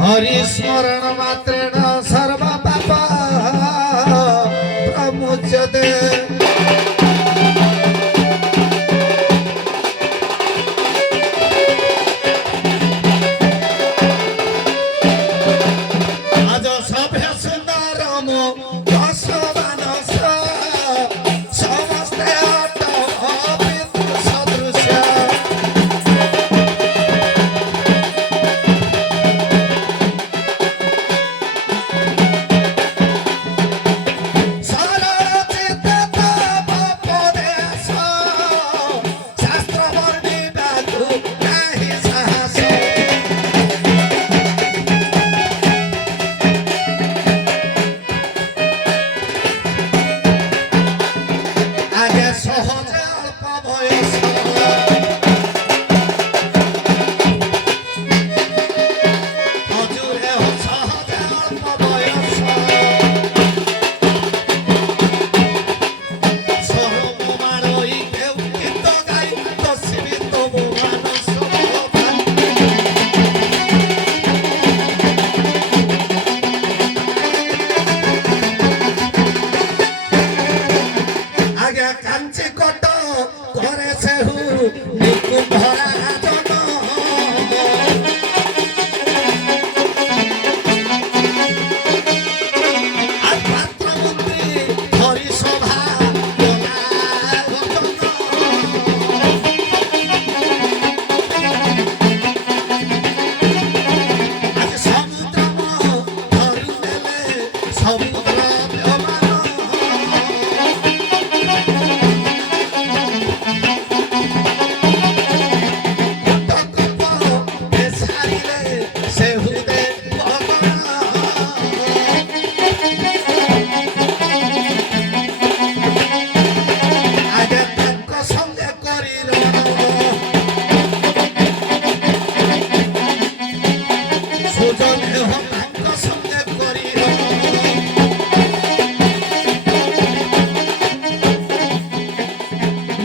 हरिस्मरण मात्रेण सर्व पाप प्रमुच्यते। आज सभ्य सुंदरम दशमानस समस्ते बिंदु सदृश्य।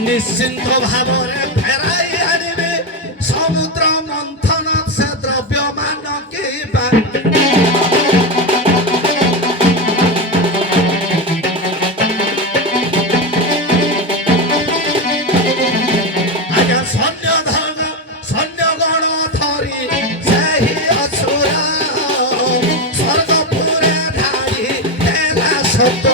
निश्चिंत भाव फेराई आनिबे समुद्र मंथन से द्रव्यमान के आज्ञा सैन्य गण थरी सही असुरा स्वर्गपुरे ढाई देला शब्द।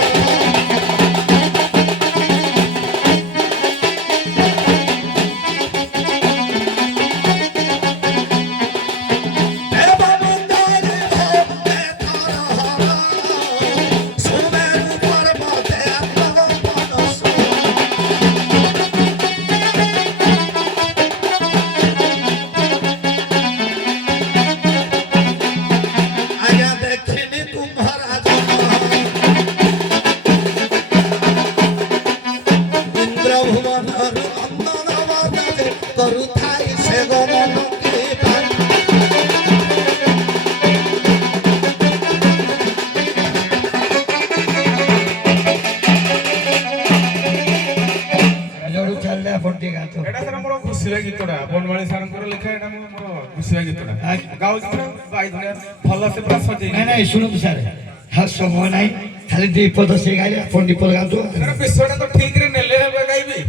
गीतटा बनवाणी सार लिखा खुशी गीतटा भल से पूरा सजे नहीं शुणु सर हाँ समय ना खाली दीपद से गाइले अपन दीपद गाँव विषयटा तो ठीक रे नेले गाइबी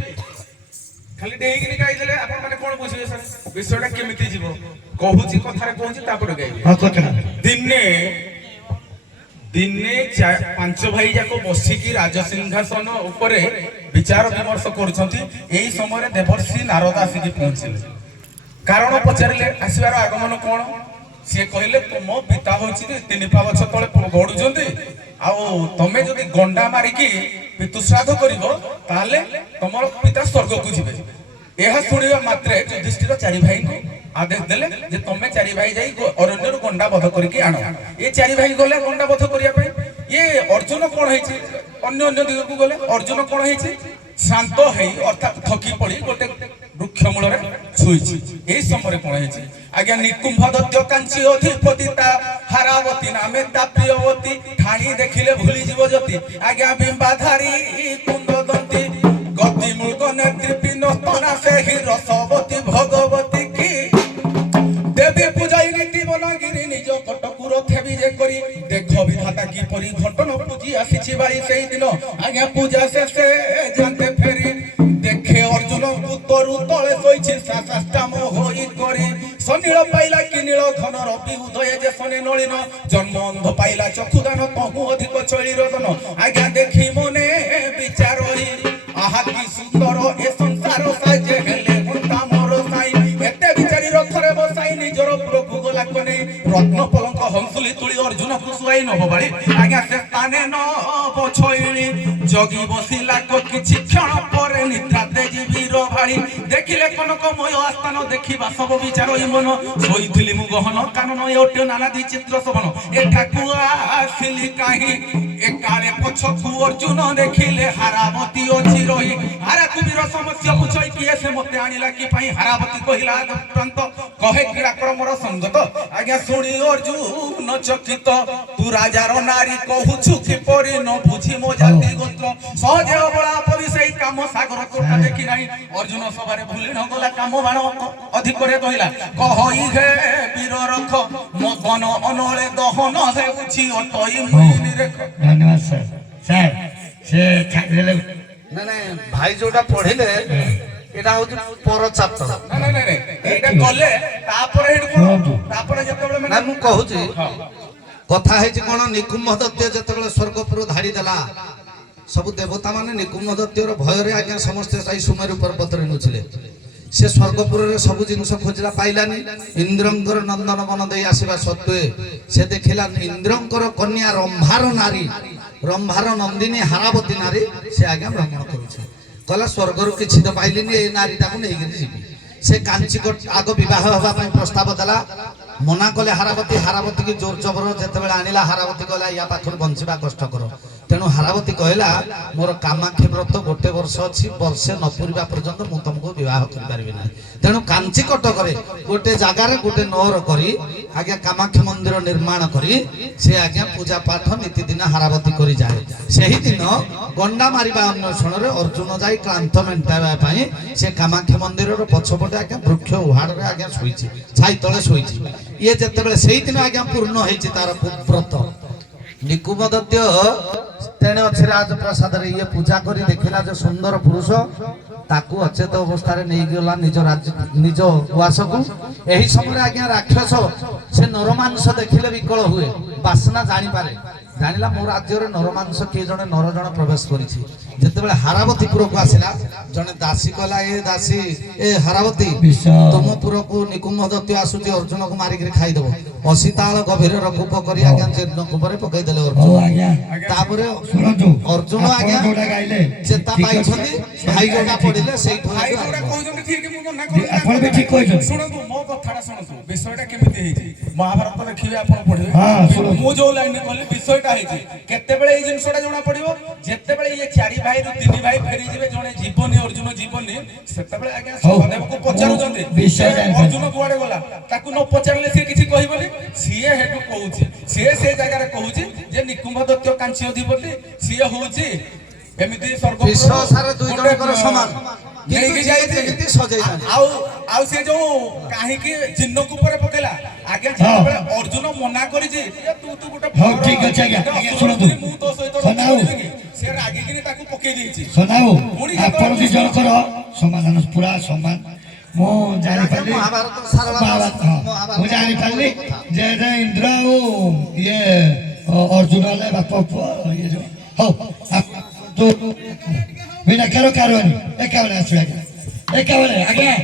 खाली डेइकिनी गाइले आपण माने कोन बुझिबे सर विषयटा केमिति जीवो कहूची कथारे कहूची तापर गाइबी हां कथा दिने दिने पांच भाई जाको बसिकी राजसिंहासन उपरे विचार विमर्श करुछंती। एही समय देवर्षि नारद आसिकी पहुंचिले कारण पचारिले आसीबार आगमन कोन सी कहले तुम पिता होची तीन पा गछ तले गडुछंती आउ तमे जदि गंडा मारिकी पितुश्राद्ध करिवो ताले तमर पिता स्वर्ग को जिवे। एहा सुनिबा मात्रे युधिष्ठिर चारि भाई को आदेश देले जे तमे चारि भाई जाई अरण्यरु गंडा वध करके आनो। ए चारि भाई गले गंडा वध करिया पई ये अर्जुन कोन हेछि अन्य अन्य दिग को गले अर्जुन कोन हेछि शांत है अर्थात थकी पड़ी गोटे वृक्ष मूल शुई यही समय कौन है आज्ञा निकुंभ दत्य कांची अधिपति हारावती नामे ता प्रियवती ठाणी देखिले भूली जीव जति आज्ञा बिंबाधारी कुंद दंती गति मूर्ग नेत्री पिनस्तना से ही रसवती भगवती की देवी पूजाई नीति बनगिरी निज कट ଶୋଇଛି ସାଷ୍ଟାମ ହୋଇ କରି ସନୀଳ ପାଇଲା କି ନୀଳ ଘନ ରବି ଉଦୟ ଯେ ସନେ ନଳିନ ଜନ୍ମ ଅନ୍ଧ ପାଇଲା ଚକ୍ଷୁଦାନ ତହୁ ଅଧିକ ଚଳି ରୋଦନ ଆଜ୍ଞା ଦେଖି ମନେ ବିଚାର ଆହା କି ସୁନ୍ଦର ଏ ସଂସାର ସାଜେ ହେଲେ ହୁନ୍ତା ମୋର ସାଇ ଏତେ ବିଚାରି ରଥରେ ବସାଇ ନିଜର ପୁରକୁ ଗଲା କନେ ରତ୍ନ ପଲଙ୍କ ହଂସୁଲି ତୁଳି ଅର୍ଜୁନକୁ ଶୁଆଇ ନବବାଳି ଆଜ୍ଞା ସେ ସ୍ଥାନେ ନବ ଛଇଳି ଜଗି ବସିଲା କିଛି କ୍ଷଣ ପରେ ନିଦ୍ରାତେ ଯିବିର ଭାଳି ଦେଖିଲେ କନକମୟ ଆସ୍ଥାନ ଦେଖିବା ସବୁ ବିଚାର ମନ ଶୋଇଥିଲି ମୁଁ ଗହନ କାନନ ଏଓଟ୍ୟ ନାନାଦି ଚିତ୍ର ଶୋଭନ ଏଠାକୁ ଆସିଲି କାହିଁ ଏକାଳେ ପଛକୁ ଅର୍ଜୁନ ଦେଖିଲେ ହାରାବତୀ ଅଛି ରହି ହାରାକୁ ବୀର ସମସ୍ୟା ପୁଛଇ କିଏ ସେ ମତେ ଆଣିଲା କି ପାଇଁ ହାରାବତୀ କହିଲା ପ୍ରାନ୍ତ କହେ କ୍ରୀଡ଼ାକର ମୋର ସଙ୍ଗତ ଆଜ୍ଞା ଶୁଣି ଅର୍ଜୁନ ଚକିତ ତୁ ରାଜାର ନାରୀ କହୁଛୁ କିପରି ନ ବୁଝି ମୋ ଜାତି ଗୋତ୍ର ସହଜେ ଅବଳା ପରି ସେଇ କାମ ସାଗର ତୋଟା ଦେଖି ନାହିଁ ଅର୍ଜୁନ ସଭାରେ ଭୁଲି ନ ଗଲା କାମ ବାଣ ଅଧିକରେ କହିଲା କହଇ ହେ ବୀର ରଖ ମଦନ ଅନଳେ ଦହନ ହେଉଛି ଅଟଇ ମୁଇ ନିରେଖ। ଧନ୍ୟବାଦ ସାର୍ ସାର୍ ସେ ଛାଡ଼ିଦେଲେ ନା ନା ଭାଇ ଯୋଉଟା ପଢିଲେ এটা হচ্ছে পর চ্যাপ্টর না না না এইটা গলে তারপরে হেড কোন তারপরে যেতেବେଳେ না ମୁଁ କହୁଛି କଥା ହେଇଛି କଣ ନିକୁମ୍ଭ ଦତ୍ତ ଯେତେବେଳେ ସ୍ୱର୍ଗପୁର ଧାଡ଼ି ଦେଲା ସବୁ ଦେବତା ମାନେ ନିକୁମ୍ଭ ଦତ୍ତର ଭୟରେ ଆଜ୍ଞା ସମସ୍ତେ ଯାଇ ସୁମେରୁ ପର୍ବତରେ ନୁଚିଲେ ସେ ସ୍ୱର୍ଗପୁରରେ ସବୁ ଜିନିଷ ଖୋଜିଲା ପାଇଲାନି ଇନ୍ଦ୍ରଙ୍କର ନନ୍ଦନ ବନ ଦେଇ ଆସିବା ସତ୍ତ୍ୱେ ସେ ଦେଖିଲା ଇନ୍ଦ୍ରଙ୍କର କନ୍ୟା ରମ୍ଭାର ନାରୀ ରମ୍ଭାର ନନ୍ଦିନୀ ହାରାବତୀ ନାରୀ ସେ ଆଜ୍ଞା ଭ୍ରମଣ କରୁଛି କହିଲା ସ୍ୱର୍ଗରୁ କିଛି ତ ପାଇଲିନି ଏ ନାରୀଟାକୁ ନେଇକିରି ଯିବି ସେ କାଞ୍ଚିକ ଆଗ ବିବାହ ହେବା ପାଇଁ ପ୍ରସ୍ତାବ ଦେଲା ମନା କଲେ ହାରାବତୀ ହାରାବତୀ କି ଜୋର ଜବର ଯେତେବେଳେ ଆଣିଲା ହାରାବତୀ କହିଲା ୟା ପାଖରୁ ବଞ୍ଚିବା କଷ୍ଟକର ତେଣୁ ହାରାବତୀ କହିଲା ମୋର କାମାକ୍ଷୀ ବ୍ରତ ଗୋଟେ ବର୍ଷ ଅଛି ବର୍ଷେ ନ ପୁରିବା ପର୍ଯ୍ୟନ୍ତ ମୁଁ ତମକୁ ବିବାହ କରିପାରିବି ନାହିଁ ତେଣୁ କାଞ୍ଚି କଟକରେ ଗୋଟେ ଜାଗାରେ ଗୋଟେ ନଅର କରି ଆଜ୍ଞା କାମାକ୍ଷୀ ମନ୍ଦିର ନିର୍ମାଣ କରି ସେ ଆଜ୍ଞା ପୂଜା ପାଠ ନୀତିଦିନ ହାରାବତୀ କରି ଯାଏ ସେହି ଦିନ ଗଣ୍ଡା ମାରିବା ଅନ୍ୱେଷଣରେ ଅର୍ଜୁନ ଯାଇ କ୍ଳାନ୍ତ ମେଣ୍ଟାଇବା ପାଇଁ ସେ କାମାକ୍ଷୀ ମନ୍ଦିରର ପଛପଟେ ଆଜ୍ଞା ବୃକ୍ଷ ଉହାଡ଼ରେ ଆଜ୍ଞା ଶୋଇଛି ଛାଇ ତଳେ ଶୋଇଛି ଇଏ ଯେତେବେଳେ ସେଇଦିନ ଆଜ୍ଞା ପୂର୍ଣ୍ଣ ହେଇଛି ତାର ବ୍ରତ ନିକୁମ୍ଭ ଦତ୍ତ ତେଣେ ଅଛି ରାଜପ୍ରାସାଦରେ ଇଏ ପୂଜା କରି ଦେଖିଲା ଯେ ସୁନ୍ଦର ପୁରୁଷ ତାକୁ ଅଚେତ ଅବସ୍ଥାରେ ନେଇଗଲା ନିଜ ଉଆସକୁ ଏହି ସମୟରେ ଆଜ୍ଞା ରାକ୍ଷସ ସେ ନରମାଂସ ଦେଖିଲେ ବିକଳ ହୁଏ ବାସ୍ନା ଜାଣିପାରେ ଜାଣିଲା ମୋ ରାଜ୍ୟରେ ନରମାଂସ କିଏ ଜଣେ ନର ଜଣ ପ୍ରବେଶ କରିଛି ଯେତେବେଳେ ହାରାବତୀ ପୁରକୁ ଆସିଲା ଜଣେ ଦାସୀ କହିଲା ଏ ଦାସୀ ଏ ହାରାବତୀ ତୁମ ପୁରକୁ ନିକୁମ୍ଭ ଦତ୍ତ ଆସୁଛି ଅର୍ଜୁନକୁ ମାରିକିରି ଖାଇଦବ ଅଶୀତାଳ ଗଭୀରର କୂପ କରି ଆଜ୍ଞା ଜୀର୍ଣ୍ଣ କୂପରେ ପକେଇଦେଲେ ଅର୍ଜୁନ ତାପରେ ଅର୍ଜୁନ ଆଜ୍ଞା ଚେତା ପାଇଛନ୍ତି ଭାଇ ଯୋଉଟା ପଡିଲେ ସେଇଠୁ ଭାଇ ଯୋଉଟା କହୁଛନ୍ତି ଠିକ ମୁଁ ମନା କରୁନି ଆପଣ ବି ଠିକ କହିଛନ୍ତି ଶୁଣନ୍ତୁ ମୋ କଥାଟା ଶୁଣନ୍ତୁ ବିଷୟଟା କେମିତି ହେଇଛି ମହାଭାରତ ଦେଖିବେ ଆପଣ ପଢିବେ ମୁଁ ଯୋଉ ଲାଇନରେ କହିଲି ବିଷୟଟା ହେଇଛି କେତେବେଳେ ଏଇ ଜିନିଷଟା ଜଣା ପଡିବ ଯେତେବେଳେ ଇଏ ଚାରି ଭାଇରୁ ତିନି ଭାଇ ଫେରି ଯିବେ ଜଣେ ଜୀବନି ଅର୍ଜୁନ ଜୀବନି ସେତେବେଳେ ଆଜ୍ଞା ସହଦେବକୁ ପଚାରୁଛନ୍ତି ଅର୍ଜୁନ କୁଆଡେ ଗଲା ତାକୁ ନ ପଚାରିଲେ ସିଏ କିଛି କହିବନି ସିଏ ହେଠୁ କହୁଛି ସିଏ ସେ ଜାଗାରେ କହୁଛି ଯେ ନିକୁମ୍ଭ ଦତ୍ତ କାଞ୍ଚି ଅଧିପତି ସିଏ ହଉଛି ଏମିତି ସ୍ୱର୍ଗସାରେ ଦୁଇ ଜଣଙ୍କର ସମାନ ନେଇକି ଯାଇଥିଲେ ଆଉ ସେ ଯୋଉ କାହିଁକି ଜିନ୍ନ କୂପରେ ପକେଇଲା ଆଜ୍ଞା ଯେତେବେଳେ ଅର୍ଜୁନ ମନା କରିଛି ତୁ ଗୋଟେ ଠିକ ଅଛି ଆଜ୍ଞା ଶୁଣନ୍ତୁ ମୁଁ ତୋ ସହିତ ସେ ରାଗିକିରି ତାକୁ ପକେଇ ଦେଇଛି ଶୁଣାଉ ଆପଣ ଦି ଜଣଙ୍କର ସମାଧାନ ପୁରା ସମାନ ମୁଁ ଜାଣିପାରିଲି ମୁଁ ଜାଣିପାରିଲି ଯେ ଇନ୍ଦ୍ର ଆଉ ଇଏ ଅର୍ଜୁନ ହେଲେ ବାପ ପୁଅ ଇଏ ଯୋଉ ହଉ ତୁ ବିନା କାରବାନି ଏକାବେଳେ ଆସିବେ ଆଜ୍ଞା ଏକାବେଳେ ଆଜ୍ଞା